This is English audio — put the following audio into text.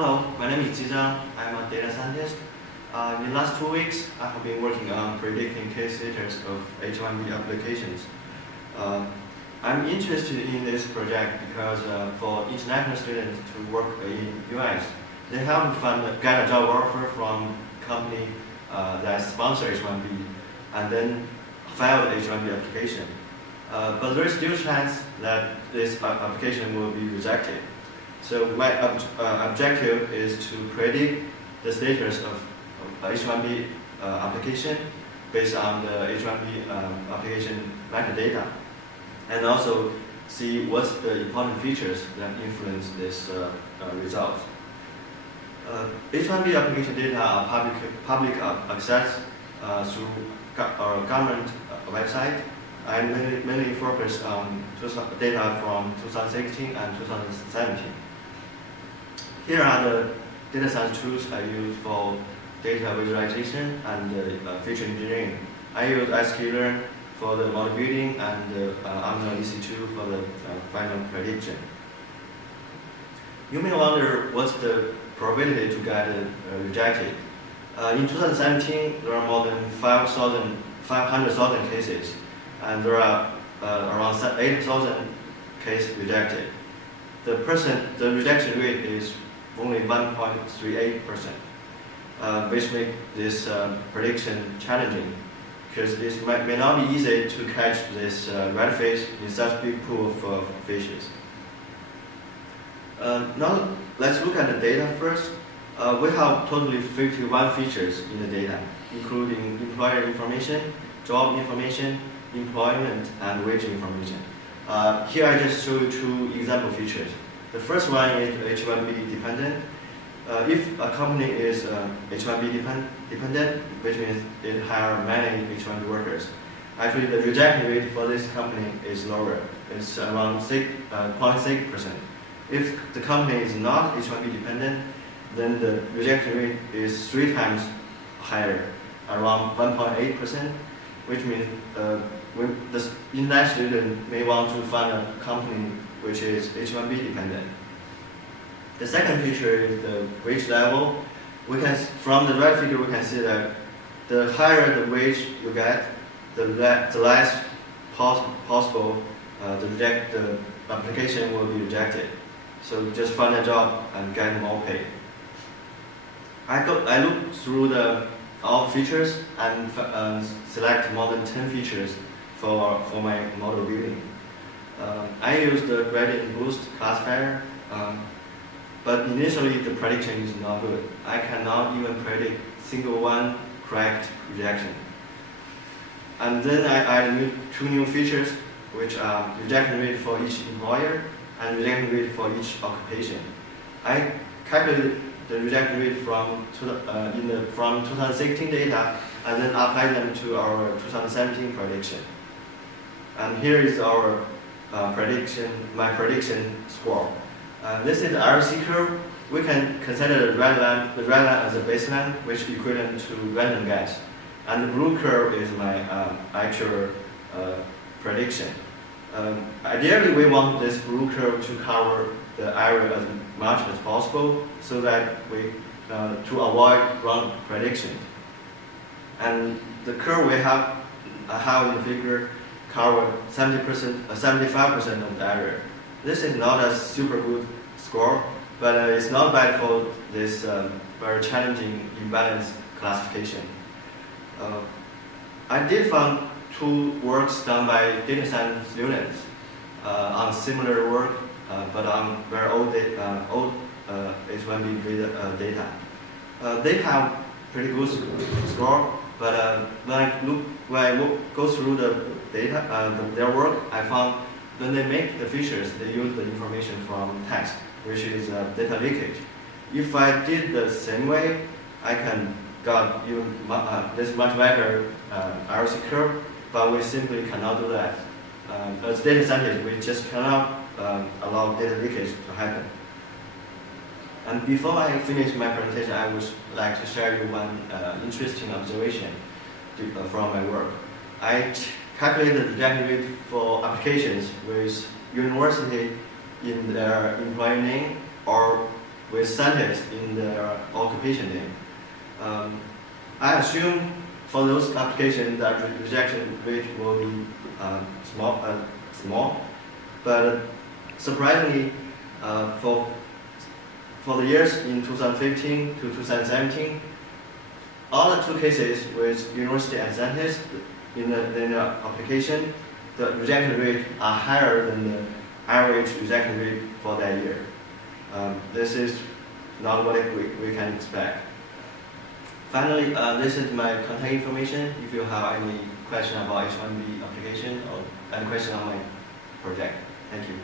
Hello, my name is Zang. I'm a data scientist. In the last 2 weeks, I have been working on predicting case status of H1B applications. I'm interested in this project because for international students to work in US, they have to get a job offer from company that sponsor H1B and then file the H1B application. But there is still a chance that this application will be rejected. So my objective is to predict the status of H1B application based on the H1B application metadata, and also see what's the important features that influence this result. H1B application data are public access through our government website. I mainly focus on data from 2016 and 2017. Here are the data science tools I use for data visualization and feature engineering. I use sklearn for the model building and Amazon EC2 for the final prediction. You may wonder what's the probability to get rejected. In 2017, there are more than 500,000 cases, and there are around 8,000 cases rejected. The rejection rate is only 1.38%, which makes this prediction challenging, because it may not be easy to catch this red fish in such big pool of fishes. Now let's look at the data first. We have totally 51 features in the data, including employer information, job information, employment, and wage information. Here I just show you 2 example features. The first one is H1B dependent. If a company is H1B dependent, which means it hires many H1B workers, actually the rejection rate for this company is lower. It's around 0.6%. If the company is not H1B dependent, then the rejection rate is 3 times higher, around 1.8%, which means the international student may want to find a company which is H1B dependent. The second feature is the wage level. From the right figure, we can see that the higher the wage you get, the less possible the application will be rejected. So just find a job and get more pay. I look through all features and select more than 10 features for my model building. I use the gradient boost classifier, but initially the prediction is not good. I cannot even predict single one correct rejection. And then I add 2 new features, which are rejection rate for each employer and rejection rate for each occupation. I calculated the rejection rate from 2016 data and then apply them to our 2017 prediction. And here is our my prediction score. This is the RC curve. We can consider the red line as a baseline, which is equivalent to random guess. And the blue curve is my actual prediction. Ideally, we want this blue curve to cover the area as much as possible, so that to avoid wrong prediction. And the curve we have in the figure cover 75% of the area. This is not a super good score, but it's not bad for this very challenging imbalance classification. I did find 2 works done by data science students on similar work, but on very old H1B data. They have pretty good score, but when I go through the data, their work, I found when they make the features, they use the information from text, which is data leakage. If I did the same way, I can get even this much better RC curve, but we simply cannot do that. As data scientists, we just cannot allow data leakage to happen. And before I finish my presentation, I would like to share you one interesting observation from my work. I calculated the rejection rate for applications with university in their employer name or with scientists in their occupation name. I assume for those applications that rejection rate will be small, but surprisingly, for the years in 2015 to 2017, all the 2 cases with university and scientists in the application, the rejection rate are higher than the average rejection rate for that year. This is not what we can expect. Finally, this is my contact information. If you have any question about H1B application or any question on my project, thank you.